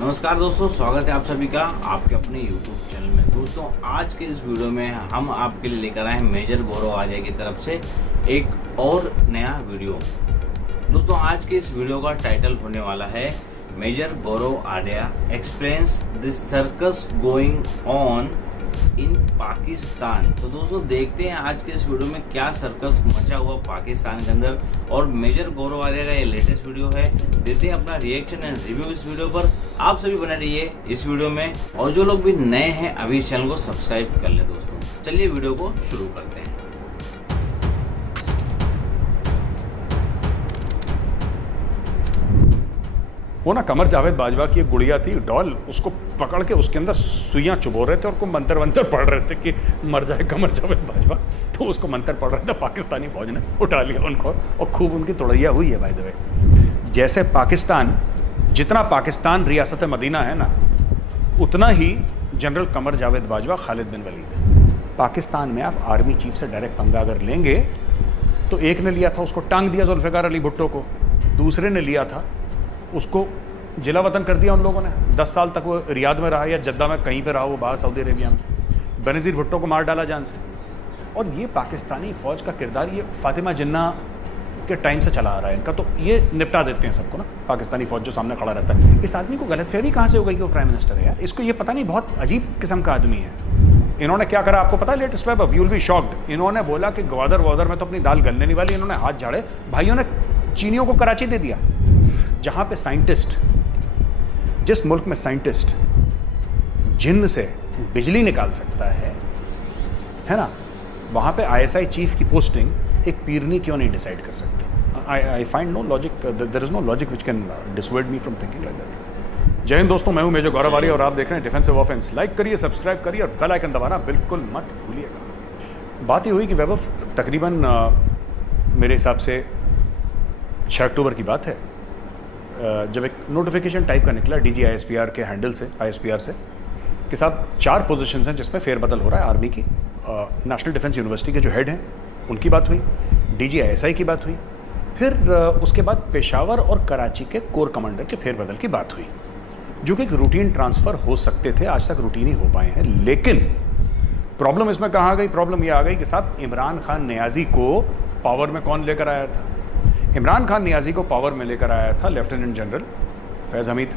नमस्कार दोस्तों, स्वागत है आप सभी का आपके अपने YouTube चैनल में। दोस्तों, आज के इस वीडियो में हम आपके लिए लेकर आए हैं मेजर गौरव आर्या की तरफ से एक और नया वीडियो। दोस्तों, आज के इस वीडियो का टाइटल होने वाला है major Gaurav Arya explains this circus going on in Pakistan. तो दोस्तों, देखते हैं आज के इस वीडियो में क्या सर्कस मचा हुआ पाकिस्तान के अंदर, और मेजर गौरव आर्या का ये लेटेस्ट वीडियो है। देते हैं अपना रिएक्शन एंड रिव्यू इस वीडियो पर। आप सभी बने रहिए इस वीडियो में, और जो लोग भी नए हैं अभी इस चैनल को सब्सक्राइब कर ले। दोस्तों, चलिए वीडियो को शुरू करते हैं। वो ना कमर जावेद बाजवा की एक गुड़िया थी डॉल, उसको पकड़ के उसके अंदर सुइयां चुबो रहे थे और को मंत्र वंतर पढ़ रहे थे कि मर जाए कमर जावेद बाजवा। तो उसको मंत्र पढ़ रहे थे, पाकिस्तानी फौज ने उठा लिया उनको और खूब उनकी तोड़ैया हुई है। बाय द वे, जैसे पाकिस्तान, जितना पाकिस्तान रियासत मदीना है ना, उतना ही जनरल कमर जावेद बाजवा खालिद बिन वलीद। पाकिस्तान में आप आर्मी चीफ से डायरेक्ट पंगा अगर लेंगे तो एक ने लिया था, उसको टांग दिया जुल्फ़िकार अली भुट्टो को। दूसरे ने लिया था, उसको जिला वतन कर दिया उन लोगों ने। 10 साल तक वो रियाद में रहा या जद्दा में कहीं पे रहा, वो बाहर सऊदी अरेबिया में। बेनज़ीर भुट्टो को मार डाला जान से। और ये पाकिस्तानी फ़ौज का किरदार ये फातिमा जिन्ना के टाइम से चला आ रहा है इनका। तो ये निपटा देते हैं सबको ना, पाकिस्तानी फ़ौज जो सामने खड़ा रहता है। इस आदमी को गलतफहमी कहाँ से हो गई कि वो प्राइम मिनिस्टर है यार? इसको ये पता नहीं, बहुत अजीब किस्म का आदमी है। इन्होंने क्या करा आपको पता है? Latest web, you will be shocked. इन्होंने बोला कि ग्वादर वादर में तो अपनी दाल गलने नहीं वाली। इन्होंने हाथ झाड़े, भाइयों ने चीनियों को कराची दे दिया, जहाँ पे साइंटिस्ट, जिस मुल्क में साइंटिस्ट जिन्न से बिजली निकाल सकता है ना, वहाँ पे आईएसआई चीफ की पोस्टिंग एक पीरनी क्यों नहीं डिसाइड कर सकती? I find no logic, there is no logic which can dissuade me from thinking like that. जय हिंद दोस्तों, मैं हूं मेजर गौरव आर्या और आप देख रहे हैं डिफेंसिव ऑफेंस। लाइक करिए, सब्सक्राइब करिए और बेल आइकन दबाना बिल्कुल मत भूलिएगा। बात ये हुई कि वैभव, तकरीबन मेरे हिसाब से 6 अक्टूबर की बात है, जब एक नोटिफिकेशन टाइप का निकला डीजी आईएसपीआर के हैंडल से, आईएसपीआर से, कि साहब 4 पोजीशंस हैं जिसमें फेरबदल हो रहा है आर्मी की। नेशनल डिफेंस यूनिवर्सिटी के जो हेड हैं उनकी बात हुई, डीजी आईएसआई की बात हुई, फिर उसके बाद पेशावर और कराची के कोर कमांडर के फेरबदल की बात हुई, जो कि एक रूटीन ट्रांसफ़र हो सकते थे, आज तक रूटीन ही हो पाए हैं। लेकिन प्रॉब्लम इसमें कहाँ आ गई? प्रॉब्लम ये आ गई कि साहब इमरान खान नियाज़ी को पावर में कौन लेकर आया था? इमरान खान नियाज़ी को पावर में लेकर आया था लेफ्टिनेंट जनरल फैज़ हमीद,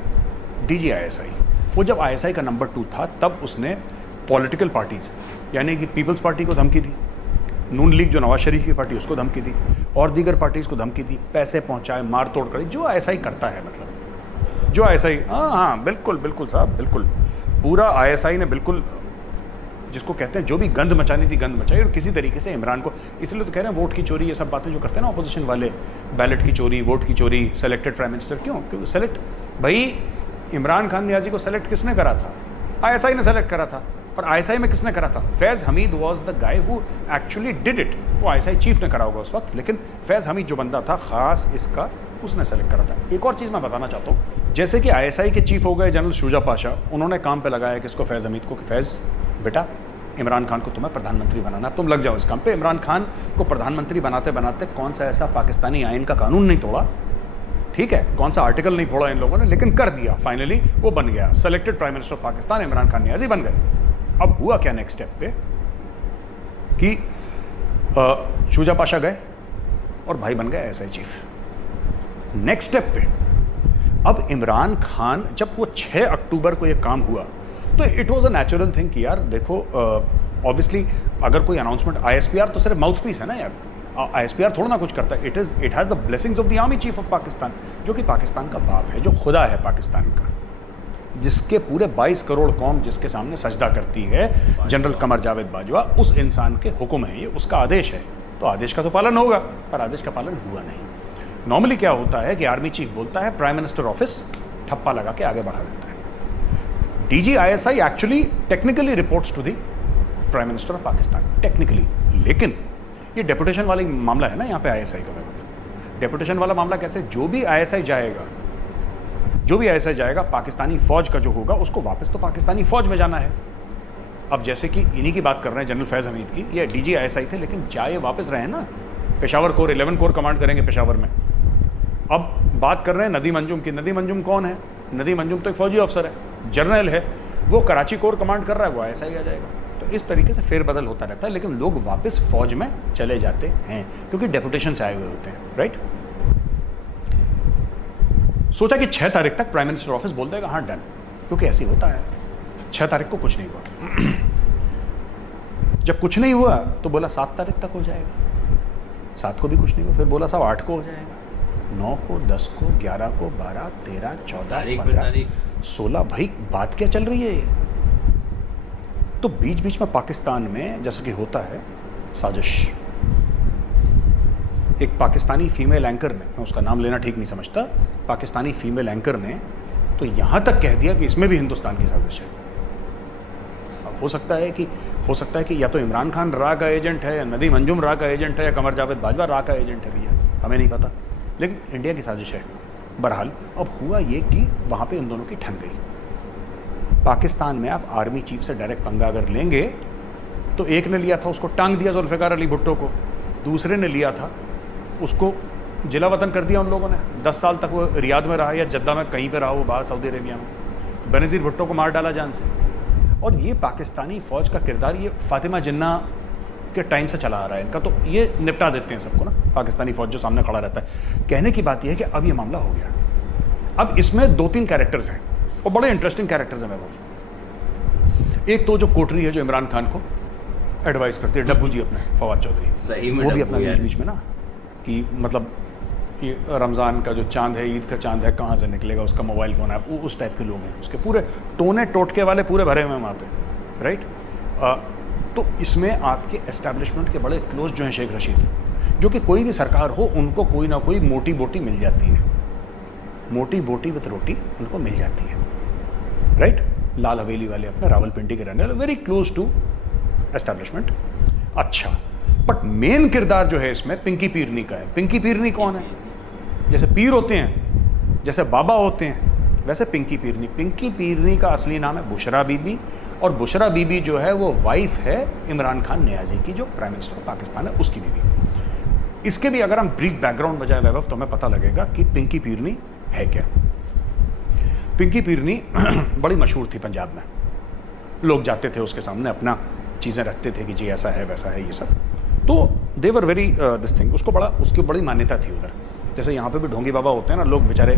डीजी आईएसआई। वो जब आईएसआई का नंबर 2 था, तब उसने पॉलिटिकल पार्टीज़, यानी कि पीपल्स पार्टी को धमकी दी, नून लीग जो नवाज शरीफ की पार्टी, उसको धमकी दी, और दीगर पार्टीज़ को धमकी दी, पैसे पहुँचाए, मार तोड़ करी, जो आईएसआई करता है। मतलब जो आईएसआई, हाँ बिल्कुल बिल्कुल साहब, बिल्कुल पूरा आईएसआई ने बिल्कुल, जिसको कहते हैं जो भी गंद मचानी थी गंद मचाई, और किसी तरीके से इमरान को, इसलिए तो कह रहे हैं वोट की चोरी, ये सब बातें जो करते हैं ना अपोजिशन वाले, बैलेट की चोरी, वोट की चोरी, सेलेक्टेड प्राइम मिनिस्टर। क्यों सेलेक्ट? भाई इमरान खान नियाज़ी को सेलेक्ट किसने करा था? आईएसआई ने सेलेक्ट करा था। और आईएसआई में किसने करा था? Faiz Hameed was the guy who actually did it. वो आईएसआई चीफ ने करा होगा उस वक्त, लेकिन फैज़ हमीद जो बंदा था खास इसका, उसने सेलेक्ट करा था। एक और चीज़ मैं बताना चाहता हूँ, जैसे कि आईएसआई के चीफ हो गए जनरल शुजा पाशा, उन्होंने काम पे लगाया किसको? फैज़ हमीद को, कि फैज़ बेटा, इमरान खान को तुम्हें प्रधानमंत्री बनाना, तुम लग जाओ इस काम पे। इमरान खान को प्रधानमंत्री बनाते बनाते कौन सा ऐसा पाकिस्तानी आइन का कानून नहीं तोड़ा, ठीक है, कौन सा आर्टिकल नहीं फोड़ा इन लोगों ने, लेकिन कर दिया। फाइनली वो बन गया selected prime minister of Pakistan, Imran Khan Niazi बन गए। अब हुआ क्या नेक्स्ट स्टेप पे कि शुजा पाशा गए और भाई बन गए एसआई चीफ। नेक्स्ट स्टेप पे अब इमरान खान, जब वो 6 अक्टूबर को ये काम हुआ, तो it was a natural thing कि यार देखो, ऑब्वियसली अगर कोई अनाउंसमेंट, आईएसपीआर तो सिर्फ माउथ पीस है ना यार, आईएसपीआर थोड़ा ना कुछ करता है। It has the blessings of the army chief of Pakistan, जो कि पाकिस्तान का बाप है, जो खुदा है पाकिस्तान का, जिसके पूरे 22 करोड़ कौम जिसके सामने सजदा करती है, जनरल कमर जावेद बाजवा, उस इंसान के हुक्म है, ये उसका आदेश है। तो आदेश का तो पालन होगा, पर आदेश का पालन हुआ नहीं। नॉर्मली क्या होता है कि आर्मी चीफ बोलता है, प्राइम मिनिस्टर ऑफिस ठप्पा लगा के आगे बढ़ा देता है। DG ISI actually technically reports to the prime minister of Pakistan, technically. लेकिन ये डेपुटेशन वाला मामला है ना यहाँ पे आईएसआई का। डेपुटेशन वाला मामला कैसे? जो भी आईएसआई जाएगा, पाकिस्तानी फौज का जो होगा उसको वापस तो पाकिस्तानी फौज में जाना है। अब जैसे कि इन्हीं की बात कर रहे हैं, जनरल फैज़ हमीद की, ये डीजी आईएसआई थे, लेकिन जाए वापस रहे ना, पेशावर कोर 11 कोर कमांड करेंगे पेशावर में। अब बात कर रहे हैं नदीम अंजुम की। नदीम अंजुम कौन है? नदीम अंजुम तो एक फौजी अफसर है, जनरल है, वो कराची कोर कमांड कर रहा है, वो ऐसा ही आ जाएगा। तो इस तरीके से फेरबदल होता रहता है, लेकिन लोग वापस फौज में चले जाते हैं क्योंकि डेपुटेशन से आए हुए होते हैं, राइट। सोचा कि 6 तारीख तक प्राइम मिनिस्टर ऑफिस बोल देगा हाँ डन, क्योंकि ऐसे ही होता है। 6 तारीख को कुछ नहीं हुआ। जब कुछ नहीं हुआ तो बोला 7 तारीख तक हो जाएगा, 7 को भी कुछ नहीं हुआ, फिर बोला साहब 8 को हो जाएगा, 9 को, 10 को, 11 को, 12, 13, 14, 15, 16। भाई बात क्या चल रही है ये? तो बीच बीच में पाकिस्तान में जैसा कि होता है साजिश, एक पाकिस्तानी फीमेल एंकर ने, मैं उसका नाम लेना ठीक नहीं समझता, पाकिस्तानी फीमेल एंकर ने तो यहां तक कह दिया कि इसमें भी हिंदुस्तान की साजिश है। अब हो सकता है कि या तो इमरान खान रा का एजेंट है, या नदीम अंजुम रा का एजेंट है, या कमर जावेद बाजवा रा का एजेंट है, भैया हमें नहीं पता, लेकिन इंडिया की साजिश है। बहरहाल अब हुआ ये कि वहाँ पे इन दोनों की ठन गई। पाकिस्तान में आप आर्मी चीफ से डायरेक्ट पंगा अगर लेंगे तो एक ने लिया था, उसको टांग दिया जुल्फ़िकार अली भुट्टो को, दूसरे ने लिया था, उसको जिला वतन कर दिया उन लोगों ने। 10 साल तक वो रियाद में रहा या जद्दा में कहीं पे रहा, वो बाहर सऊदी अरेबिया में। बेनज़ीर भुट्टो को मार डाला जान से। और ये पाकिस्तानी फ़ौज का किरदार ये फातिमा जिन्ना के टाइम से चला आ रहा है इनका, तो ये निपटा देते हैं सबको ना, पाकिस्तानी फ़ौज जो सामने खड़ा रहता है। कहने की बात यह है कि अब ये मामला हो गया। अब इसमें 2-3 कैरेक्टर्स हैं और बड़े इंटरेस्टिंग कैरेक्टर्स हैं महबूब। एक तो जो कोटरी है जो इमरान खान को एडवाइस करती है, डब्बू जी अपने फवाद चौधरी, सही में वो भी अपना बीच बीच में ना कि मतलब ये रमज़ान का जो चांद है, ईद का चांद है, कहाँ से निकलेगा, उसका मोबाइल फ़ोन है, वो उस टाइप के लोग हैं। उसके पूरे टोने टोटके वाले पूरे भरे हुए हैं वहाँ पे, राइट। तो इसमें आपके एस्टैब्लिशमेंट के बड़े क्लोज जो हैं शेख रशीद, जो कि कोई भी सरकार हो उनको कोई ना कोई मोटी बोटी मिल जाती है, मोटी बोटी विद रोटी उनको मिल जाती है, राइट। लाल हवेली वाले अपने रावलपिंडी के रहने वाले, वेरी क्लोज टू एस्टैब्लिशमेंट। अच्छा, बट मेन किरदार जो है इसमें पिंकी पीरनी का है। पिंकी पीरनी कौन है? जैसे पीर होते हैं, जैसे बाबा होते हैं, वैसे पिंकी पीरनी। पिंकी पीरनी का असली नाम है बुशरा बीबी, और बुशरा बीबी जो है वो वाइफ है इमरान खान नियाजी की, जो प्राइम मिनिस्टर ऑफ पाकिस्तान है, उसकी बीबी। इसके भी अगर हम ब्रीफ बैकग्राउंड बजाय वैभव तो हमें पता लगेगा कि पिंकी पीरनी है क्या। पिंकी पीरनी बड़ी मशहूर थी पंजाब में, लोग जाते थे उसके सामने, अपना चीज़ें रखते थे कि जी ऐसा है वैसा है ये सब, तो देवर वेरी दिस थिंग, उसकी बड़ी मान्यता थी उधर। जैसे यहाँ पे भी ढोंगी बाबा होते हैं ना, लोग बेचारे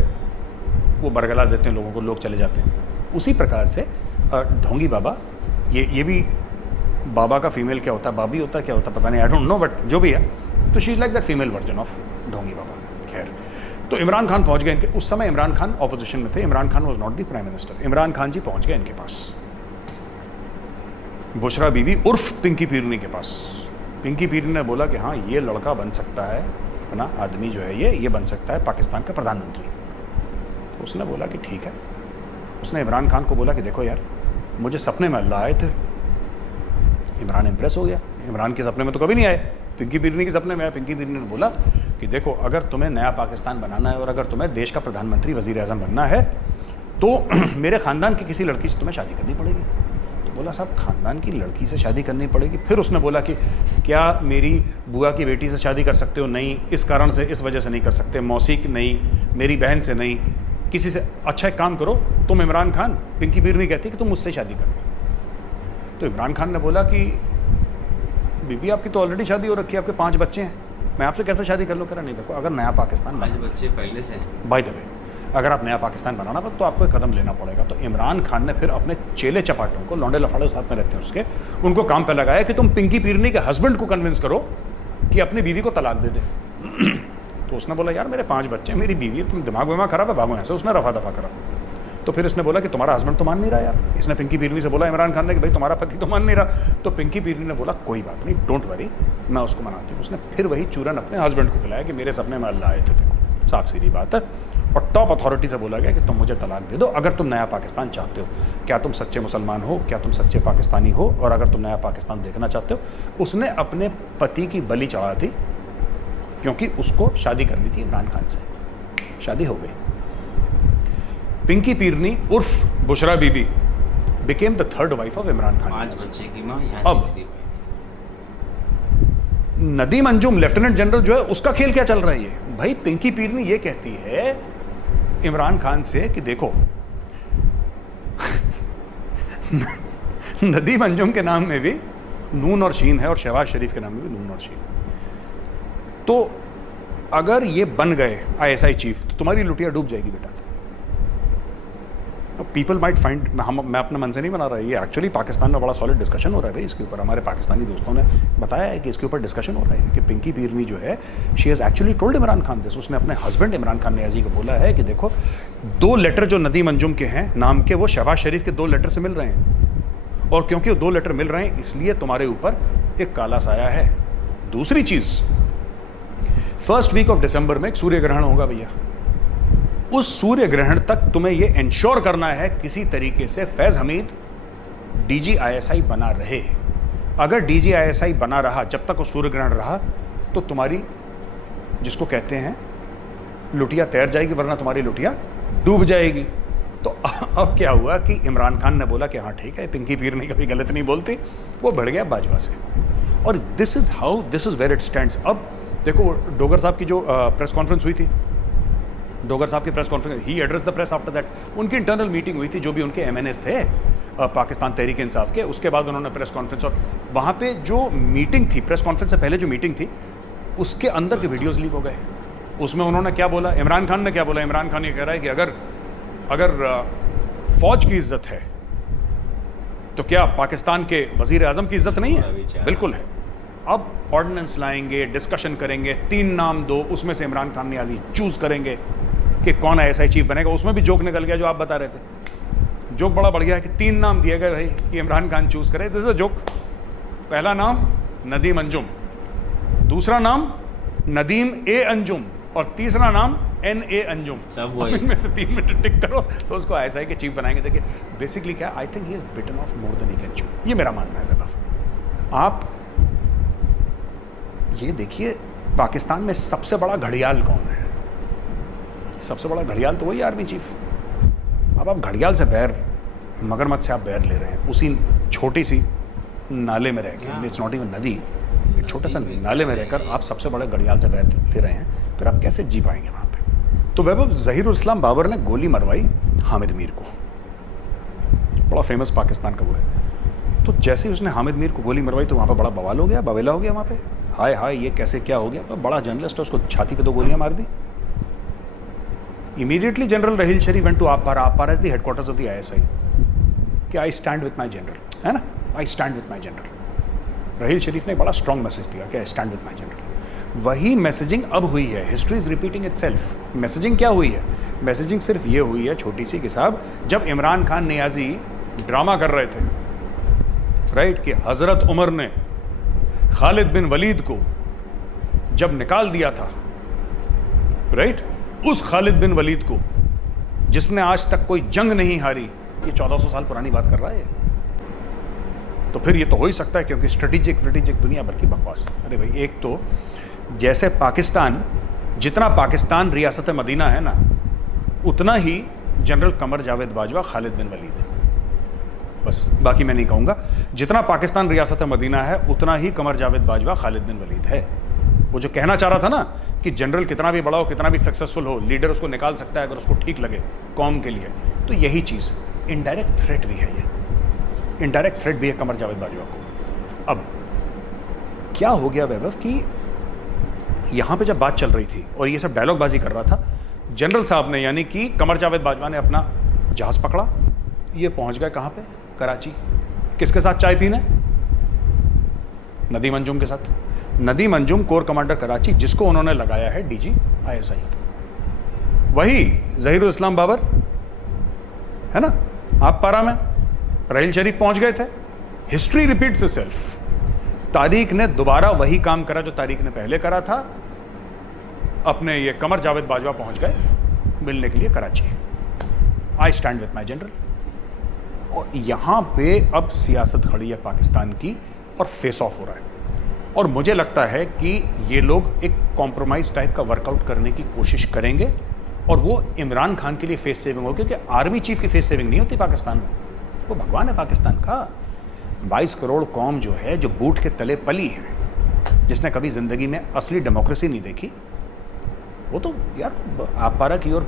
वो बरगला देते हैं लोगों को, लोग चले जाते हैं, उसी प्रकार से ढोंगी बाबा, ये भी बाबा का फीमेल क्या होता है, बाबी होता है, क्या होता है पता नहीं, आई डोंट नो, बट जो भी है, तो she is like that female version of ढोंगी बाबा। खैर, तो इमरान खान पहुँच गए इनके, उस समय इमरान खान ऑपोजिशन में थे, Imran Khan was not the prime minister. Imran Khan ji पहुँच गए इनके पास, बुशरा बीबी उर्फ पिंकी पीरनी के पास। पिंकी पीरनी ने बोला कि हाँ ये लड़का बन सकता है, अपना आदमी जो है ये बन सकता है पाकिस्तान का प्रधानमंत्री। तो उसने बोला कि ठीक है। उसने इमरान खान को बोला कि देखो यार, मुझे सपने में अल्लाह आए थे। इमरान इम्प्रेस हो गया, इमरान के सपने में तो कभी नहीं आए, पिंकी पीरनी के सपने में आया। पिंकी पीरनी ने बोला कि देखो, अगर तुम्हें नया पाकिस्तान बनाना है और अगर तुम्हें देश का प्रधानमंत्री वज़ीर आज़म बनना है तो मेरे ख़ानदान की किसी लड़की से तुम्हें शादी करनी पड़ेगी। तो बोला साहब ख़ानदान की लड़की से शादी करनी पड़ेगी? फिर उसने बोला कि क्या मेरी बुआ की बेटी से शादी कर सकते हो? नहीं, इस कारण से, इस वजह से नहीं कर सकते। मौसी नहीं, मेरी बहन से नहीं, किसी से। अच्छा एक काम करो, तुम इमरान खान, पिंकी पीरनी कहती है कि तुम मुझसे शादी कर लो। तो इमरान खान ने बोला कि बीबी आपकी तो ऑलरेडी शादी हो रखी है, आपके 5 बच्चे हैं, मैं आपसे कैसे शादी कर लो? कह रहा नहीं, देखो अगर नया पाकिस्तान 5 बच्चे पहले से हैं, बाय द वे, अगर आप नया पाकिस्तान बनाना हो तो आपको एक कदम लेना पड़ेगा। तो इमरान खान ने फिर अपने चेले चपाटों को, लौंडे लफाड़े साथ में रहते हैं उसके, उनको काम पे लगाया कि तुम पिंकी पीरनी के हस्बैंड को कन्विंस करो कि अपनी बीवी को तलाक दे दे। तो उसने बोला यार मेरे 5 बच्चे हैं, मेरी बीवी है, तुम दिमाग विमाग खराब है, भागो यहाँ से। उसने रफा दफा करा। तो फिर इसने बोला कि तुम्हारा हस्बैंड तो मान नहीं रहा यार। इसने पिंकी पीरनी से बोला इमरान खान ने कि भाई तुम्हारा पति तो मान नहीं रहा। तो पिंकी पीरनी ने बोला कोई बात नहीं, डोंट वरी, मैं उसको मनाती हूँ। उसने फिर वही चूरन अपने हस्बैंड को खिलाया कि मेरे सपने में अल्लाह आए थे। साफ सीधी बात है। और टॉप अथॉरिटी से बोला गया कि तुम मुझे तलाक दे दो अगर तुम नया पाकिस्तान चाहते हो। क्या तुम सच्चे मुसलमान हो? क्या तुम सच्चे पाकिस्तानी हो? और अगर तुम नया पाकिस्तान देखना चाहते हो। उसने अपने पति की बलि चढ़ा थी क्योंकि उसको शादी करनी थी इमरान खान से। शादी हो गई। पिंकी पीरनी उर्फ Bushra Bibi became the 3rd wife of Imran Khan. 5 बच्चे की माँ, यहाँ अब तीसरी wife. Nadeem Anjum lieutenant general जो है उसका खेल क्या चल रहा है? ये भाई पिंकी पीरनी ये कहती है इमरान खान से कि देखो नदीम अंजुम के नाम में भी नून और शीन है और शहबाज शरीफ के नाम में भी नून और शीन। तो अगर ये बन गए आईएसआई चीफ तो तुम्हारी लुटिया डूब जाएगी बेटा। पीपल माइट फाइंड, मैं अपने मन से नहीं बना रहा, ये एक्चुअली पाकिस्तान में बड़ा सॉलिड डिस्कशन हो रहा है भाई इसके ऊपर। हमारे पाकिस्तानी दोस्तों ने बताया है कि इसके ऊपर डिस्कशन हो रहा है कि पिंकी पीरनी जो है she has actually told Imran Khan this. उसने अपने हस्बैंड इमरान खान नियाजी को बोला है कि देखो 2 लेटर जो नदीम अंजुम के हैं नाम के, वो शहबाज शरीफ के 2 लेटर से मिल रहे हैं, और क्योंकि वो 2 लेटर मिल रहे हैं इसलिए तुम्हारे ऊपर एक काला साया है। दूसरी चीज, फर्स्ट वीक ऑफ दिसंबर में एक सूर्य ग्रहण होगा भैया, उस सूर्य ग्रहण तक तुम्हें यह इंश्योर करना है किसी तरीके से फैज हमीद DGISI बना रहे। अगर DGISI बना रहा जब तक वो सूर्य ग्रहण रहा तो तुम्हारी, जिसको कहते हैं, लुटिया तैर जाएगी, वरना तुम्हारी लुटिया डूब जाएगी। तो अब क्या हुआ कि इमरान खान ने बोला कि हाँ ठीक है, पिंकी पीरनी कभी गलत नहीं बोलती, वो बढ़ गया बाजवा से। और this is where it stands. अब देखो डोगर साहब की जो प्रेस कॉन्फ्रेंस हुई थी, डोगर साहब की press conference, he address the press after that. उनकी इंटरनल मीटिंग हुई थी, जो भी उनके MNAs थे पाकिस्तान तहरीक इंसाफ के, उसके बाद उन्होंने प्रेस कॉन्फ्रेंस, और वहाँ पे जो मीटिंग थी, प्रेस कॉन्फ्रेंस से पहले जो मीटिंग थी, उसके अंदर के वीडियोज़ लीक हो गए। उसमें उन्होंने क्या बोला, इमरान खान ने क्या बोला, इमरान खान ये कह रहा है कि अगर फौज की इज्जत है तो क्या पाकिस्तान के वजीर आजम की इज्जत नहीं है? बिल्कुल है। अब ऑर्डिनेंस लाएंगे, डिस्कशन करेंगे, 3 नाम दो, उसमें से इमरान खान नियाजी चूज करेंगे कि कौन ISI चीफ बनेगा। उसमें भी जोक निकल गया जो आप बता रहे थे, जोक बड़ा बढ़ गया है कि 3 नाम दिए गए भाई कि इमरान खान चूज करे। This is a joke. पहला नाम नदीम अंजुम, दूसरा नाम नदीम A अंजुम, और तीसरा नाम NA अंजुम। सब वही। इनमें से 3 में टिक करो तो उसको ISI के चीफ बनाएंगे। देखिए बेसिकली क्या, I think he is bitten off more than he can chew, ये मेरा मानना है वैभव। आप ये देखिए पाकिस्तान में सबसे बड़ा घड़ियाल कौन है? सबसे बड़ा घड़ियाल तो वही आर्मी चीफ। अब आप घड़ियाल से बैर, मगरमच्छ से आप बैर ले रहे हैं, उसी छोटी सी नाले में रह के, इट्स नॉट इवन नदी, एक छोटा सा नाले में रहकर आप सबसे बड़े घड़ियाल से बैर ले रहे हैं, फिर आप कैसे जी पाएंगे वहाँ पे? तो वैभव, ज़हीरुल इस्लाम बाबर ने गोली मरवाई हामिद मीर को, बड़ा फेमस पाकिस्तान का वो है। तो जैसे ही उसने हामिद मीर को गोली मरवाई तो वहाँ पर बड़ा बवाल हो गया, बवेला हो गया वहाँ पे, हाय हाय ये कैसे क्या हो गया। तो बड़ा जर्नलिस्ट है, उसको छाती पे 2 गोलियां मार दी। Immediately general Raheel Sharif went to Aabpara as the headquarters of the ISI कि I stand with my general, है ना, I stand with my general. Raheel Sharif ने बड़ा स्ट्रॉन्ग मैसेज दिया कि I stand with my general. वही मैसेजिंग अब हुई है, history is repeating itself. Messaging क्या हुई है? मैसेजिंग सिर्फ ये हुई है छोटी सी कि साहब, जब इमरान खान नियाजी ड्रामा कर रहे थे, राइट, कि हजरत उमर ने खालिद बिन वलीद को जब निकाल दिया था, राइट, उस खालिद बिन वलीद को जिसने आज तक कोई जंग नहीं हारी, ये 1400 साल पुरानी बात कर रहा है। तो फिर ये तो हो ही सकता है, क्योंकि स्ट्रेटेजिक दुनिया भर की बकवास। अरे भाई, एक तो जैसे पाकिस्तान, जितना पाकिस्तान रियासत मदीना है ना, उतना ही जनरल कमर जावेद बाजवा खालिद बिन वलीद है। बस बाकी मैं नहीं कहूँगा। जितना पाकिस्तान रियासत मदीना है उतना ही कमर जावेद बाजवा खालिद बिन वलीद है। वो जो कहना चाह रहा था ना कि जनरल कितना भी बड़ा हो, कितना भी सक्सेसफुल हो, लीडर उसको निकाल सकता है अगर उसको ठीक लगे कौम के लिए, तो यही चीज़ इनडायरेक्ट थ्रेट भी है। ये इनडायरेक्ट थ्रेट भी है कमर जावेद बाजवा को। अब क्या हो गया वैभव कि यहाँ पे जब बात चल रही थी और ये सब डायलॉग बाजी कर रहा था, जनरल साहब ने, यानी कि कमर जावेद बाजवा ने अपना जहाज़ पकड़ा, ये पहुँच गए कहाँ पे? कराची। किसके साथ चाय पीने? नदीम अंजुम के साथ। नदीम अंजुम कोर कमांडर कराची, जिसको उन्होंने लगाया है DGISI, वही ज़हीरुल इस्लाम बाबर है ना, आप पारा में रहील शरीफ पहुंच गए थे। History repeats itself. तारीख ने दोबारा वही काम करा जो तारीख ने पहले करा था। अपने ये कमर जावेद बाजवा पहुंच गए मिलने के लिए कराची। आई स्टैंड विथ माई जनरल। और यहां पे अब सियासत खड़ी है पाकिस्तान की और फेस ऑफ हो रहा है। और मुझे लगता है कि ये लोग एक कॉम्प्रोमाइज टाइप का वर्कआउट करने की कोशिश करेंगे और वो इमरान खान के लिए फेस सेविंग होगी, क्योंकि आर्मी चीफ की फेस सेविंग नहीं होती पाकिस्तान में। वो भगवान है पाकिस्तान का। 22 करोड़ कौम जो है, जो बूट के तले पली है, जिसने कभी ज़िंदगी में असली डेमोक्रेसी नहीं देखी, वो तो यार आप पारा की ओर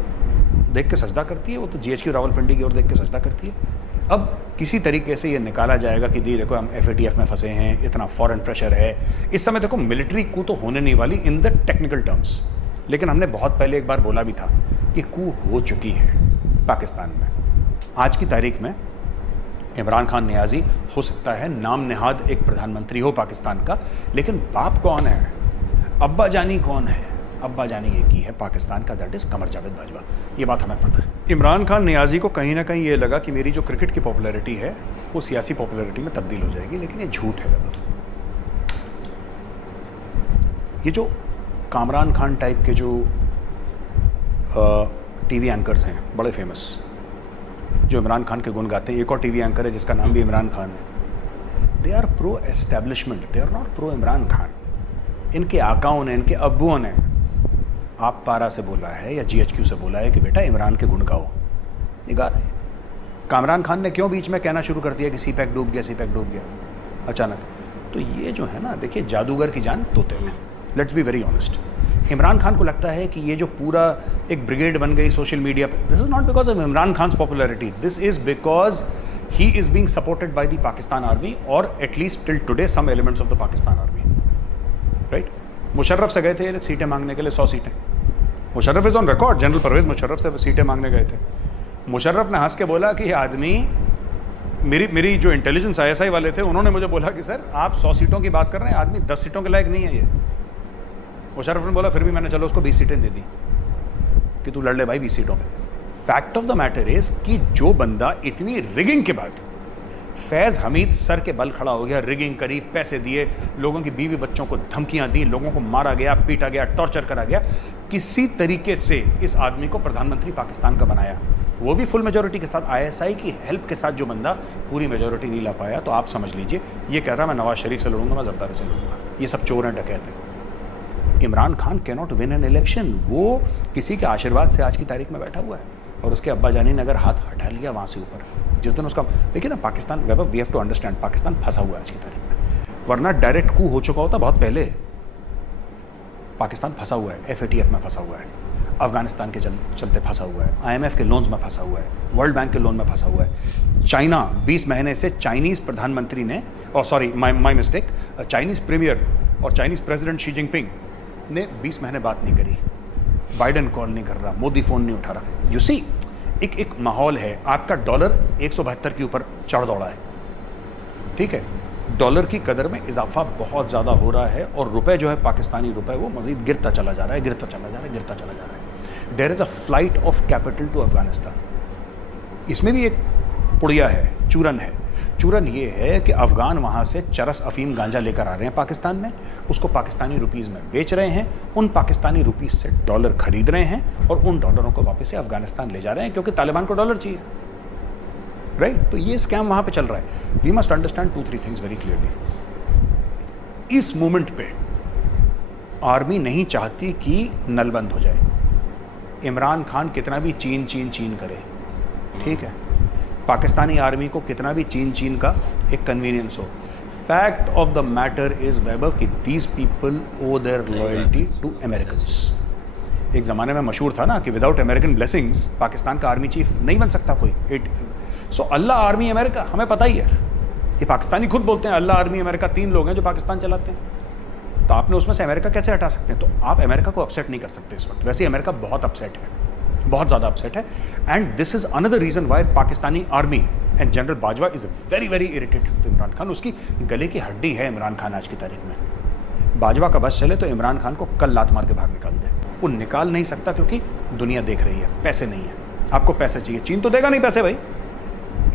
देख के सजदा करती है, वो तो GHQ रावलपिंडी की ओर देख के सजदा करती है। अब किसी तरीके से ये निकाला जाएगा कि दी देखो हम FATF में फंसे हैं, इतना फॉरेन प्रेशर है। इस समय देखो मिलिट्री कू तो होने नहीं वाली इन द टेक्निकल टर्म्स, लेकिन हमने बहुत पहले एक बार बोला भी था कि कू हो चुकी है पाकिस्तान में। आज की तारीख में इमरान खान नियाजी हो सकता है नाम नेहाद एक प्रधानमंत्री हो पाकिस्तान का, लेकिन बाप कौन है, अब्बा जानी कौन है? अब्बा जानी एक ही है पाकिस्तान का, दैट इज कमर जावेद बाजवा। ये बात हमें पता है। इमरान खान नियाजी को कहीं ना कहीं ये लगा कि मेरी जो क्रिकेट की पॉपुलैरिटी है वो सियासी पॉपुलैरिटी में तब्दील हो जाएगी, लेकिन ये झूठ है। ये जो कामरान खान टाइप के जो टीवी एंकर्स हैं बड़े फेमस, जो इमरान खान के गुण गाते हैं, एक और टीवी एंकर है जिसका नाम भी इमरान खान है, they are pro establishment, they are not pro Imran Khan. इनके आकाओं ने, इनके अब्बुओं ने आप पारा से बोला है या GHQ से बोला है कि बेटा इमरान के गुण गाओ, ये गा रहे हैं। कामरान खान ने क्यों बीच में कहना शुरू कर दिया कि CPAC डूब गया, CPAC डूब गया अचानक? तो ये जो है ना, देखिए जादूगर की जान तोते में, let's be very honest. Imran Khan को लगता है कि ये जो पूरा एक ब्रिगेड बन गई सोशल मीडिया पे, this is not because of Imran Khan's popularity, this is because he is being supported by the Pakistan army और at least till today some elements of the Pakistan army, right. Musharraf से गए थे ये सीटें मांगने के लिए, 100 सीटें। Musharraf is on record, general Pervez Musharraf से सीटें मांगने गए थे। मुशर्रफ ने हंस के बोला कि आदमी, मेरी जो इंटेलिजेंस ISI वाले थे उन्होंने मुझे बोला कि सर आप 100 सीटों की बात कर रहे हैं, आदमी 10 सीटों के लायक नहीं है ये। मुशर्रफ ने बोला फिर भी मैंने चलो उसको 20 सीटें दे दी कि तू लड़ ले भाई 20 सीटों पे। Fact of the matter is कि जो बंदा इतनी रिगिंग के बाद, फैज़ हमीद सर के बल खड़ा हो गया, रिगिंग करी, पैसे दिए, लोगों की बीवी बच्चों को धमकियां दी, लोगों को मारा गया, पीटा गया, टॉर्चर करा गया, किसी तरीके से इस आदमी को प्रधानमंत्री पाकिस्तान का बनाया, वो भी फुल मेजोरिटी के साथ, ISI की हेल्प के साथ जो बंदा पूरी मेजोरिटी नहीं ला पाया, तो आप समझ लीजिए ये कह रहा मैं नवाज शरीफ से लड़ूंगा, मैं जरदारी से लड़ूंगा, ये सब चोर हैं, डकैत हैं। Imran Khan can not win an election, वो किसी के आशीर्वाद से आज की तारीख में बैठा हुआ है, और उसके अब्बा जानी ने अगर हाथ हटा लिया वहाँ से ऊपर, जिस दिन उसका, देखिए ना Pakistan, Vaibhav we have to understand, Pakistan फंसा हुआ है आज की तारीख में, वरना डायरेक्ट कू हो चुका होता बहुत पहले। पाकिस्तान फंसा हुआ है, FATF में फंसा हुआ है, अफगानिस्तान के चलते फंसा हुआ है, IMF के लोन्स में फंसा हुआ है, वर्ल्ड बैंक के लोन में फंसा हुआ है। चाइना 20 महीने से चाइनीज़ प्रधानमंत्री ने, और sorry my mistake, Chinese premier और चाइनीज़ प्रेसिडेंट शी जिनपिंग ने 20 महीने बात नहीं करी, बाइडेन कॉल नहीं कर रहा, मोदी फ़ोन नहीं उठा रहा। यू सी एक माहौल है, आपका डॉलर 172 के ऊपर चढ़ दौड़ा है, ठीक है, डॉलर की कदर में इजाफा बहुत ज़्यादा हो रहा है, और रुपए जो है पाकिस्तानी रुपए वो मज़ीद गिरता चला जा रहा है, गिरता चला जा रहा है, गिरता चला जा रहा है। There is a flight of capital to Afghanistan. इसमें भी एक पुड़िया है, चूरन है। चूरन ये है कि अफगान वहाँ से चरस अफीम गांजा लेकर आ रहे हैं पाकिस्तान में, उसको पाकिस्तानी रुपीज़ में बेच रहे हैं, उन पाकिस्तानी रुपीज़ से डॉलर खरीद रहे हैं, और उन डॉलरों को वापस से अफगानिस्तान ले जा रहे हैं, क्योंकि तालिबान को डॉलर चाहिए, राइट। तो ये स्कैम वहाँ पे चल रहा है। We must understand 2-3 things very clearly. इस मोमेंट पे आर्मी नहीं चाहती कि नल बंद हो जाए, इमरान खान कितना भी चीन चीन चीन करे, ठीक है, पाकिस्तानी आर्मी को कितना भी चीन चीन का एक कन्वीनियंस हो। Fact of the matter is Vaibhav कि these people owe their loyalty to Americans. एक ज़माने में मशहूर था ना कि विदाउट अमेरिकन ब्लेसिंग्स पाकिस्तान का आर्मी चीफ नहीं बन सकता कोई। सो अल्लाह आर्मी अमेरिका, हमें पता ही है, ये पाकिस्तानी खुद बोलते हैं अल्लाह आर्मी अमेरिका, 3 लोग हैं जो पाकिस्तान चलाते हैं, तो आपने उसमें से अमेरिका कैसे हटा सकते हैं? तो आप अमेरिका को अपसेट नहीं कर सकते इस वक्त। वैसे अमेरिका बहुत अपसेट है, बहुत ज़्यादा अपसेट है, and this is another reason why Pakistani army and general Bajwa is very very irritated with Imran Khan. उसकी गले की हड्डी है इमरान खान आज की तारीख में। बाजवा का बस चले तो इमरान खान को कल लात मार के बाहर निकाल दे, वो निकाल नहीं सकता क्योंकि दुनिया देख रही है, पैसे नहीं है, आपको पैसे चाहिए, चीन तो देगा नहीं पैसे भाई।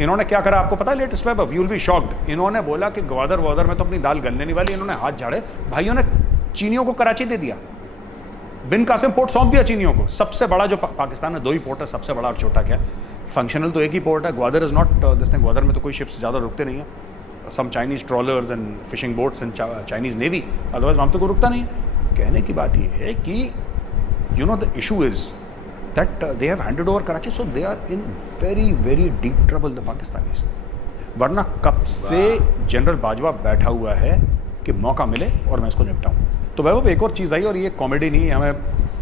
इन्होंने क्या करा आपको पता है? Latest web, you will be shocked. इन्होंने बोला कि ग्वादर वादर में तो अपनी दाल गलने नहीं वाली, इन्होंने हाथ झाड़े, भाइयों ने चीनियों को कराची दे दिया, बिन कासिम पोर्ट सौंप दिया चीनियों को। सबसे बड़ा जो पाकिस्तान में 2 ही पोर्ट है, सबसे बड़ा और छोटा क्या, फंक्शनल तो एक ही पोर्ट है, Gwadar is not this thing. Gwadar में तो कोई शिप्स ज़्यादा रुकते नहीं है, some Chinese trawlers and fishing boats and Chinese navy, otherwise वहाँ तो कोई रुकता नहीं है। कहने की बात यह है कि you know the issue is that they have handed over Karachi, so they are in very very deep trouble, the Pakistanis। वरना कब से जनरल बाजवा बैठा हुआ है कि मौका मिले और मैं इसको निपटाऊँ। तो वैभव एक और चीज़ आई, और ये कॉमेडी नहीं है, हमें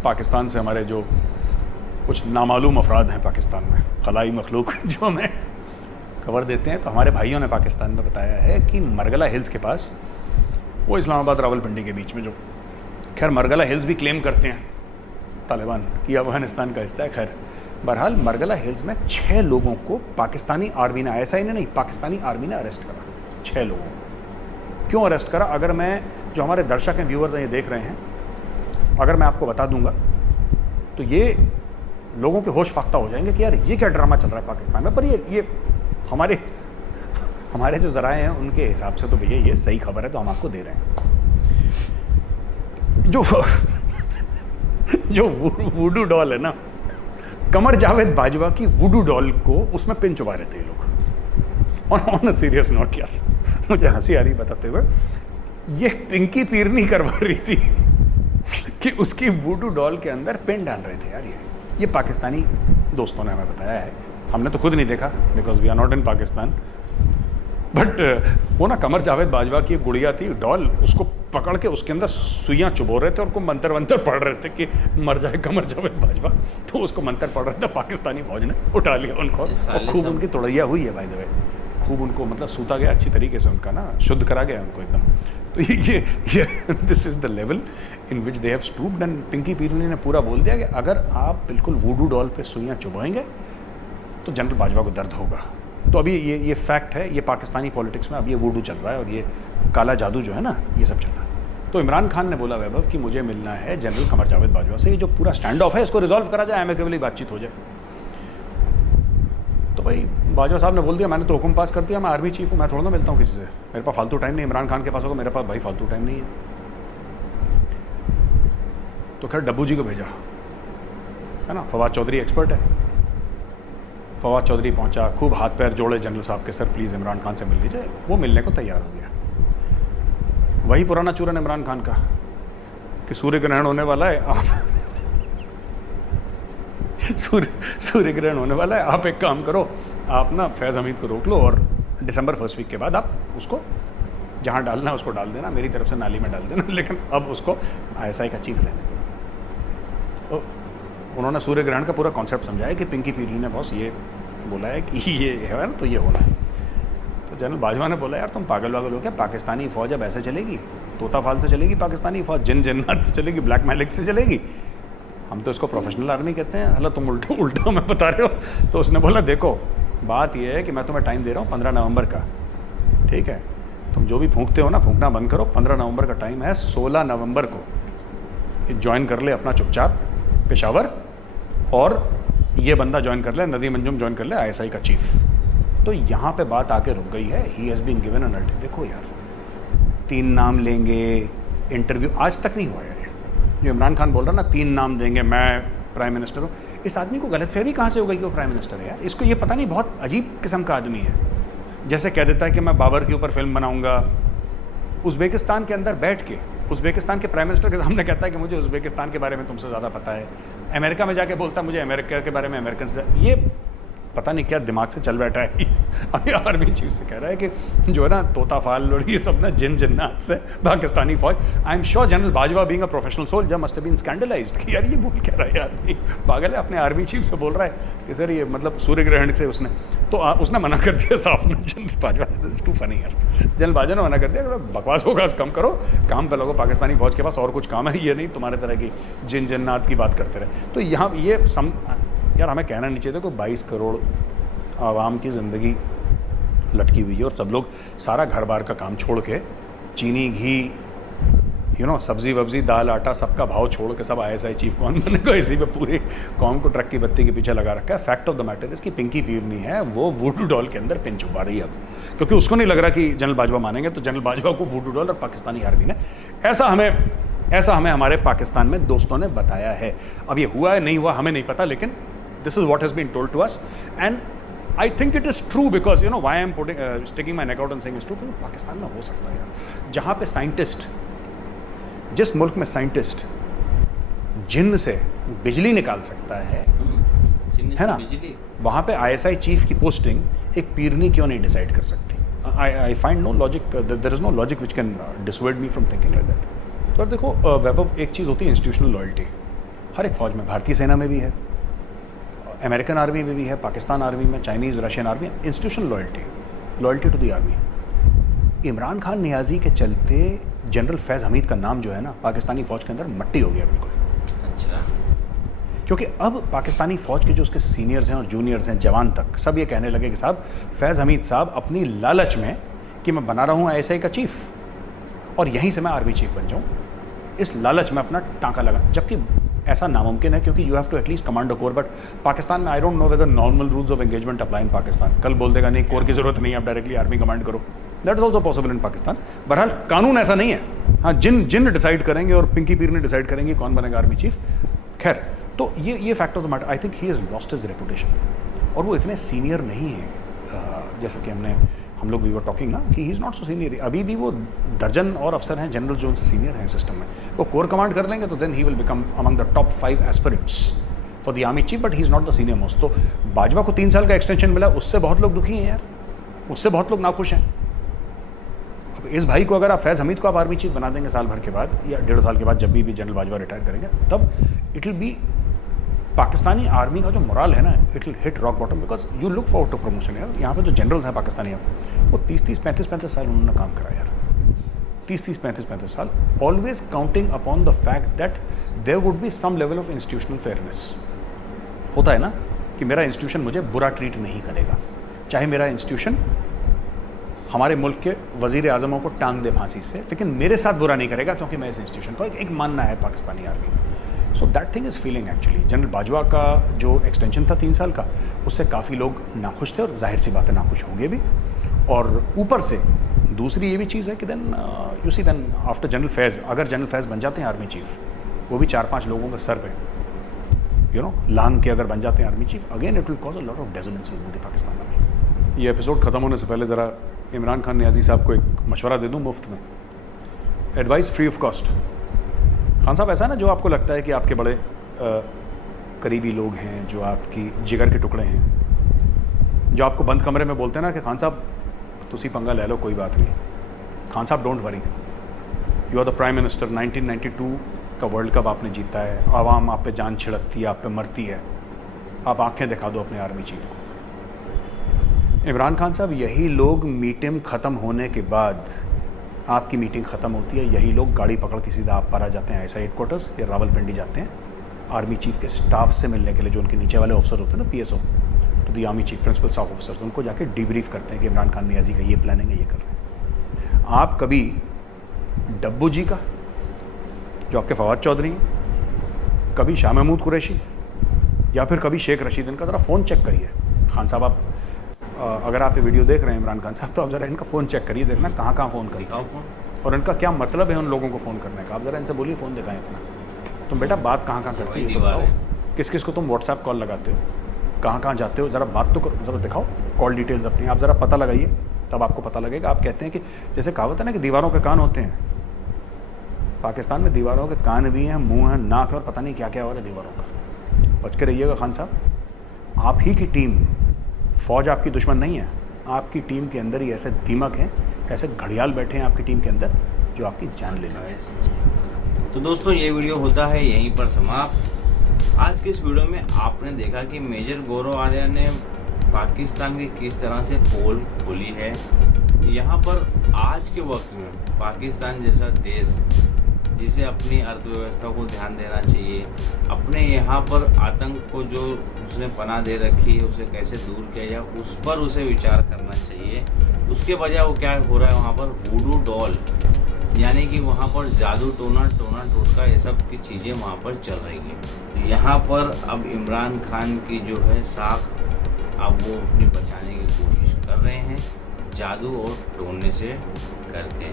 पाकिस्तान से हमारे जो कुछ नामालूम अफराद हैं पाकिस्तान में, खलाई मखलूक जो हमें खबर देते हैं, तो हमारे भाइयों ने पाकिस्तान में बताया है कि मरगला हिल्स के पास, वो इस्लामाबाद रावलपिंडी के बीच में, जो खैर मरगला हिल्स भी क्लेम करते हैं तालिबान कि अफगानिस्तान का हिस्सा है। खैर बहरहाल मरगला हिल्स में 6 लोगों को पाकिस्तानी आर्मी ने, ISI ने नहीं, पाकिस्तानी आर्मी ने अरेस्ट करा। 6 लोगों को क्यों अरेस्ट करा? अगर मैं, जो हमारे दर्शक हैं, व्यूअर्स हैं, ये देख रहे हैं, अगर मैं आपको बता दूंगा तो ये लोगों के होश फाख्ता हो जाएंगे कि यार ये क्या ड्रामा चल रहा है पाकिस्तान में। पर ये हमारे जो ज़राए हैं उनके हिसाब से तो भैया ये सही खबर है, तो हम आपको दे रहे हैं। जो वुडू डॉल है ना, कमर जावेद बाजवा की वुडू डॉल को उसमें पिन चुबा रहे थे ये लोग। और ऑन अ सीरियस नोट यार, मुझे हंसी आ रही बताते हुए, ये पिंकी पीरनी करवा रही थी कि उसकी वुडू डॉल के अंदर पिन डाल रहे थे यार। ये पाकिस्तानी दोस्तों ने हमें बताया है, हमने तो खुद नहीं देखा because we are not in Pakistan. But वो ना कमर जावेद बाजवा की एक गुड़िया थी डॉल, उसको पकड़ के उसके अंदर सुइयां चुबो रहे थे और को मंतर वंतर पढ़ रहे थे कि मर जाए कमर जावेद बाजवा। तो उसको मंतर पढ़ रहे थे, पाकिस्तानी फौज ने उठा लिया उनको और खूब उनकी तोड़ैया हुई है बाय द वे। खूब उनको मतलब सूता गया अच्छी तरीके से, उनका ना शुद्ध करा गया उनको एकदम। तो ये this is the level in which they have stooped. And Pinky Pirni ने पूरा बोल दिया कि अगर आप बिल्कुल वुडू डॉल पे सुइयां चुभाएंगे तो जनरल बाजवा को दर्द होगा। तो अभी ये फैक्ट है, ये पाकिस्तानी पॉलिटिक्स में अब ये वुडू चल रहा है और ये काला जादू जो है ना, ये सब चल रहा है। तो इमरान खान ने बोला वैभव कि मुझे मिलना है जनरल कमर जावेद बाजवा से, ये जो पूरा स्टैंड ऑफ है इसको रिजॉल्व करा जाए, एमिकेबली बातचीत हो जाए। तो भाई बाजवा साहब ने बोल दिया, मैंने तो हुक्म पास कर दिया, मैं आर्मी चीफ हूँ, मैं थोड़ा ना मिलता हूँ किसी से, मेरे पास फालतू टाइम नहीं। इमरान खान के पास होगा, मेरे पास भाई फालतू टाइम नहीं है। तो खैर डब्बू जी को भेजा है ना, फवाद चौधरी एक्सपर्ट है। फवाद चौधरी पहुंचा, खूब हाथ पैर जोड़े जनरल साहब के, सर प्लीज़ इमरान खान से मिल लीजिए। वो मिलने को तैयार हो गया। वही पुराना चूरन इमरान खान का कि सूर्य ग्रहण होने वाला है, आप सूर्य ग्रहण होने वाला है, आप एक काम करो, आप ना फैज़ हमीद को रोक लो और दिसंबर फर्स्ट वीक के बाद आप उसको जहाँ डालना है उसको डाल देना, मेरी तरफ से नाली में डाल देना, लेकिन अब उसको ISI का चीफ लेने। तो उन्होंने सूर्य ग्रहण का पूरा कॉन्सेप्ट समझाया कि पिंकी पीरनी ने बॉस ये बोला है कि ये है ना, तो ये होना है। तो जनरल बाजवा ने बोला यार तुम पागल वागल हो क्या, पाकिस्तानी फ़ौज अब ऐसे चलेगी, तोता फाल से चलेगी पाकिस्तानी फ़ौज, जिन्नात से चलेगी, ब्लैक मैजिक से चलेगी, हम तो इसको प्रोफेशनल आर्मी कहते हैं। हलो तुम उल्टा मैं बता रहे हो। तो उसने बोला देखो बात ये है कि मैं तुम्हें टाइम दे रहा हूँ 15 नवंबर का, ठीक है, तुम जो भी फूंकते हो ना, फूंकना बंद करो। 15 नवंबर का टाइम है, 16 नवंबर को ज्वाइन कर ले अपना चुपचाप पेशावर, और ये बंदा ज्वाइन कर ले, नदीम अंजुम ज्वाइन कर ले ISI का चीफ। तो यहाँ पे बात आके रुक गई है। He has been given an ultimatum. देखो यार 3 नाम लेंगे, इंटरव्यू आज तक नहीं हुआ यार। जो इमरान खान बोल रहा ना 3 नाम देंगे, मैं प्राइम मिनिस्टर हूँ, इस आदमी को गलतफहमी कहाँ से हो गई कि वो प्राइम मिनिस्टर है यार। इसको ये पता नहीं, बहुत अजीब किस्म का आदमी है। जैसे कह देता है कि मैं बाबर के ऊपर फिल्म बनाऊंगा, उज़्बेकिस्तान के अंदर बैठ के उज़्बेकिस्तान के प्राइम मिनिस्टर के सामने कहता है कि मुझे उज़्बेकिस्तान के बारे में तुमसे ज़्यादा पता है। अमेरिका में जाके बोलता है मुझे अमेरिका के बारे में अमेरिकन से, ये पता नहीं क्या दिमाग से चल बैठा है। अभी आर्मी चीफ से कह रहा है कि जो है ना तोता फाल और ये सब ना जिन्नात से पाकिस्तानी फौज। I am sure general Bajwa being a professional soldier must have been scandalised कि यार ये बोल क्या रहा है यार, पागल है, अपने आर्मी चीफ से बोल रहा है कि सर ये मतलब सूर्य ग्रहण से उसने उसने मना कर दिया साफ ना। जनरल बाजवा टू फनी यार, जनरल बाजवा ने मना कर दिया, बकवास वकवास कम करो, काम पे लगो, पाकिस्तानी फौज के पास और कुछ काम है, ये नहीं तुम्हारे तरह की जिन्नात की बात करते रहे। तो यहाँ ये यार हमें कहना नहीं चाहिए था, कोई 22 करोड़ आवाम की ज़िंदगी लटकी हुई है और सब लोग सारा घर बार का काम छोड़ के, चीनी घी सब्जी वब्जी दाल आटा सबका भाव छोड़ के सब ISI चीफ कौन बनेगा, इसी पे पूरे कौम को ट्रक की बत्ती के पीछे लगा रखा है। Fact of the matter is कि पिंकी पीरनी है वो वुडू डॉल के अंदर पिन छुपा रही है अब, क्योंकि उसको नहीं लग रहा कि जनरल बाजवा मानेंगे। तो जनरल बाजवा को वुडू डॉल और पाकिस्तानी आर्मी ने ऐसा हमें हमारे पाकिस्तान में दोस्तों ने बताया है। अब ये हुआ है नहीं हुआ हमें नहीं पता, लेकिन this is what has been told to us and I think it is true because why I am sticking my neck out and saying it's true. Pakistan में हो सकता है यार, जहाँ पे साइंटिस्ट, जिस मुल्क में साइंटिस्ट जिन्न से बिजली निकाल सकता है ना, वहाँ पे ISI चीफ की पोस्टिंग एक पीरनी क्यों नहीं डिसाइड कर सकती। I find no logic, there is no logic which can dissuade me from thinking like that. तो देखो वैभव, एक चीज़ होती है इंस्टीट्यूशनल लॉयल्टी, हर एक फौज में, भारतीय सेना में भी है, अमेरिकन आर्मी में भी है, पाकिस्तान आर्मी में, Chinese Russian army, institutional loyalty to the army. Imran Khan Niazi के चलते जनरल फैज़ हमीद का नाम जो है ना पाकिस्तानी फ़ौज के अंदर मट्टी हो गया बिल्कुल। अच्छा। क्योंकि अब पाकिस्तानी फ़ौज के जो उसके सीनियर्स हैं और जूनियर्स हैं, जवान तक, सब ये कहने लगे कि साहब फैज़ हमीद साहब अपनी लालच में कि मैं बना रहा हूँ ISI का चीफ़ और यहीं से मैं आर्मी चीफ बन जाऊँ, इस लालच में अपना टाँका लगा, जबकि ऐसा नामुमकिन है क्योंकि you have to at least command a corps. But Pakistan में I don't know whether normal rules of engagement apply in Pakistan. कल बोल देगा नहीं कोर की ज़रूरत नहीं है, आप डायरेक्टली आर्मी कमांड करो, that is also possible in Pakistan. बहरहाल कानून ऐसा नहीं है। हाँ, जिन डिसाइड करेंगे और पिंकी पीर ने डिसाइड करेंगे कौन बनेगा आर्मी चीफ। खैर, तो ये fact of the matter, I think he has lost his reputation. और वो इतने सीनियर नहीं है जैसे कि हम लोग वी वर टॉकिंग ना कि ही इज़ नॉट सो सीनियर। अभी भी वो दर्जन और अफसर हैं जनरल जो उनसे सीनियर हैं सिस्टम में, वो कोर कमांड कर लेंगे तो then he will become among the top 5 aspirants for the army chief, but he is not the senior most. तो बाजवा को 3 साल का एक्सटेंशन मिला, उससे बहुत लोग दुखी हैं यार, उससे बहुत लोग नाखुश हैं। अब इस भाई को अगर आप फैज़ हमीद को आप आर्मी चीफ बना देंगे साल भर के बाद या 1.5 साल के बाद, जब भी जनरल बाजवा रिटायर करेंगे, तब it will be Pakistani army का जो मोरल है ना, it will hit rock bottom, because you look forward to promotion. यार यहाँ पे जो जनरल्स हैं पाकिस्तानी, वो 30-30, 35-35 साल उन्होंने काम करा यार, 30-30, 35-35 साल, always counting upon the fact that there would be some level of institutional fairness. होता है ना कि मेरा इंस्टीट्यूशन मुझे बुरा ट्रीट नहीं करेगा, चाहे मेरा इंस्टीट्यूशन हमारे मुल्क के वज़ीर आज़मों को टांग दे फांसी से, लेकिन मेरे साथ बुरा नहीं करेगा क्योंकि मैं इस इंस्टीट्यूशन को एक मानना है Pakistani army. So that thing is feeling actually. General Bajwa का जो एक्सटेंशन था 3 साल का, उससे काफ़ी लोग नाखुश थे और जाहिर सी बात है नाखुश होंगे भी। और ऊपर से दूसरी ये भी चीज़ है कि then you see then after general Faiz, अगर जनरल फैज़ बन जाते हैं आर्मी चीफ, वो भी 4-5 लोगों के सर पे लांग के अगर बन जाते हैं army chief, again it will cause a lot of dissonance with the Pakistan army. ये एपिसोड ख़त्म होने से पहले ज़रा इमरान खान नियाज़ी साहब को एक मशवरा दे दूँ मुफ्त में, advice free of cost. Khan साहब, ऐसा है ना, जो आपको लगता है कि आपके बड़े करीबी लोग हैं, जो आपकी जिगर के टुकड़े हैं, जो आपको बंद कमरे में बोलते हैं ना कि खान साहब तुसी पंगा ले लो, कोई बात नहीं, खान साहब don't worry, you are the prime minister, 1992 का वर्ल्ड कप आपने जीता है, आवाम आप पे जान छिड़कती है, आप पे मरती है, आप आंखें दिखा दो अपने आर्मी चीफ को। इमरान खान साहब, यही लोग मीटिंग ख़त्म होने के बाद, आपकी मीटिंग ख़त्म होती है, यही लोग गाड़ी पकड़ के सीधा आप पर आ जाते हैं ISI हेडक्वार्टर्स या रावलपिंडी जाते हैं आर्मी चीफ के स्टाफ से मिलने के लिए, जो उनके नीचे वाले ऑफिसर होते हैं ना, PSO, तो the army chief, principal staff officers, उनको जाके डीब्रीफ करते हैं कि इमरान खान नियाज़ी का ये प्लानिंग है, ये कर रहे हैं। आप कभी डब्बू जी का, जो आपके फवाद चौधरी हैं, कभी शाह महमूद कुरैशी या फिर कभी शेख रशीद, इनका ज़रा फ़ोन चेक करिए। खान साहब, आप अगर आप ये वीडियो देख रहे हैं इमरान खान साहब, तो आप ज़रा इनका फ़ोन चेक करिए, देखना कहाँ कहाँ फ़ोन करिए और इनका क्या मतलब है उन लोगों को फ़ोन करने का। आप ज़रा इनसे बोलिए फ़ोन दिखाएं अपना, तुम बेटा बात कहाँ कहाँ करती हो, बताओ किस किस को तुम व्हाट्सएप कॉल लगाते हो, कहाँ कहाँ जाते हो, ज़रा बात तो करो, ज़रा दिखाओ कॉल डिटेल्स अपनी, आप ज़रा पता लगाइए, तब आपको पता लगेगा। आप कहते हैं कि जैसे कहावत है ना कि दीवारों के कान होते हैं, पाकिस्तान में दीवारों के कान भी हैं, मुँह है, नाक है और पता नहीं क्या क्या हो रहा है दीवारों का। बच के रहिएगा खान साहब। आप ही की टीम, फ़ौज आपकी दुश्मन नहीं है, आपकी टीम के अंदर ही ऐसे दीमक हैं, ऐसे घड़ियाल बैठे हैं आपकी टीम के अंदर जो आपकी जान ले लेंगे। तो दोस्तों, ये वीडियो होता है यहीं पर समाप्त। आज की इस वीडियो में आपने देखा कि मेजर गौरव आर्या ने पाकिस्तान की किस तरह से पोल खोली है। यहाँ पर आज के वक्त में पाकिस्तान जैसा देश, जिसे अपनी अर्थव्यवस्था को ध्यान देना चाहिए, अपने यहाँ पर आतंक को जो उसने पनाह दे रखी है उसे कैसे दूर किया जाए, उस पर उसे विचार करना चाहिए। उसके बजाय वो क्या हो रहा है, वहाँ पर वुडू डॉल, यानी कि वहाँ पर जादू टोना टोटका, ये सब की चीज़ें वहाँ पर चल रही हैं। यहाँ पर अब इमरान खान की जो है साख, अब वो अपनी बचाने की कोशिश कर रहे हैं जादू और टोने से करके।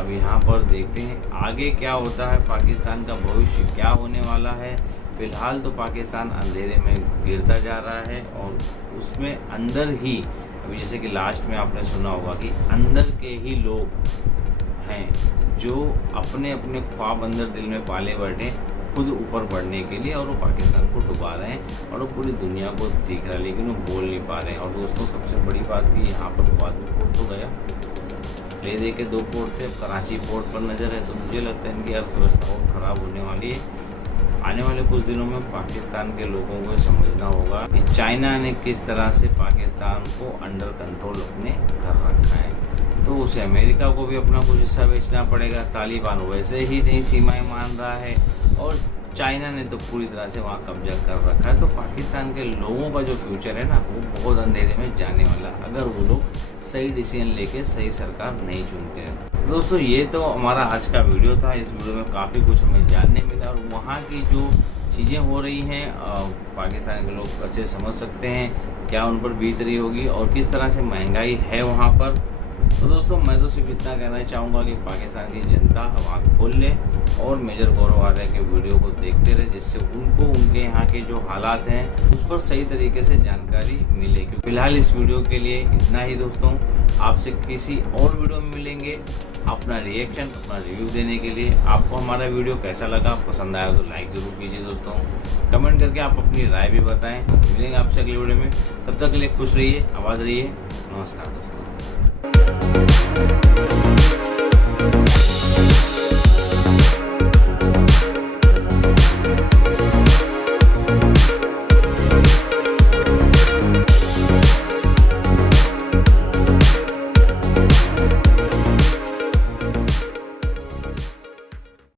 अब यहाँ पर देखते हैं आगे क्या होता है, पाकिस्तान का भविष्य क्या होने वाला है। फ़िलहाल तो पाकिस्तान अंधेरे में गिरता जा रहा है और उसमें अंदर ही, अभी जैसे कि लास्ट में आपने सुना होगा कि अंदर के ही लोग हैं जो अपने अपने ख्वाब अंदर दिल में पाले बैठे खुद ऊपर बढ़ने के लिए, और वो पाकिस्तान को डुबा रहे हैं और वो पूरी दुनिया को दिख रहा है, लेकिन वो बोल नहीं पा रहे हैं। और दोस्तों सबसे बड़ी बात कि यहाँ पर ग्वादर पोर्ट तो गया, ले दे के 2 पोर्ट थे, कराची पोर्ट पर नज़र है। तो मुझे लगता है इनकी अर्थव्यवस्था और ख़राब होने वाली है। आने वाले कुछ दिनों में पाकिस्तान के लोगों को समझना होगा कि चाइना ने किस तरह से पाकिस्तान को अंडर कंट्रोल अपने कर रखा है। तो उसे अमेरिका को भी अपना कुछ हिस्सा बेचना पड़ेगा। तालिबान वैसे ही नहीं सीमाएं मान रहा है, और चाइना ने तो पूरी तरह से वहाँ कब्जा कर रखा है। तो पाकिस्तान के लोगों का जो फ्यूचर है ना, वो बहुत अंधेरे में जाने वाला, अगर वो लोग सही डिसीजन लेके सही सरकार नहीं चुनते हैं। दोस्तों ये तो हमारा आज का वीडियो था। इस वीडियो में काफ़ी कुछ हमें जानने मिला, और वहाँ की जो चीज़ें हो रही हैं पाकिस्तान के लोग अच्छे समझ सकते हैं क्या उन पर बीत रही होगी और किस तरह से महंगाई है वहाँ पर। तो दोस्तों मैं तो सिर्फ इतना कहना चाहूँगा कि पाकिस्तान की जनता अब आँख खोल ले और मेजर गौरव आर्या के वीडियो को देखते रहे, जिससे उनको उनके यहाँ के जो हालात हैं उस पर सही तरीके से जानकारी मिले। क्योंकि फिलहाल इस वीडियो के लिए इतना ही दोस्तों। आपसे किसी और वीडियो में मिलेंगे अपना रिएक्शन, अपना रिव्यू देने के लिए। आपको हमारा वीडियो कैसा लगा, पसंद आया तो लाइक ज़रूर कीजिए दोस्तों। कमेंट करके आप अपनी राय भी बताएं। तो मिलेंगे आपसे अगले वीडियो में, तब तक के लिए खुश रहिए, आबाद रहिए। नमस्कार दोस्तों।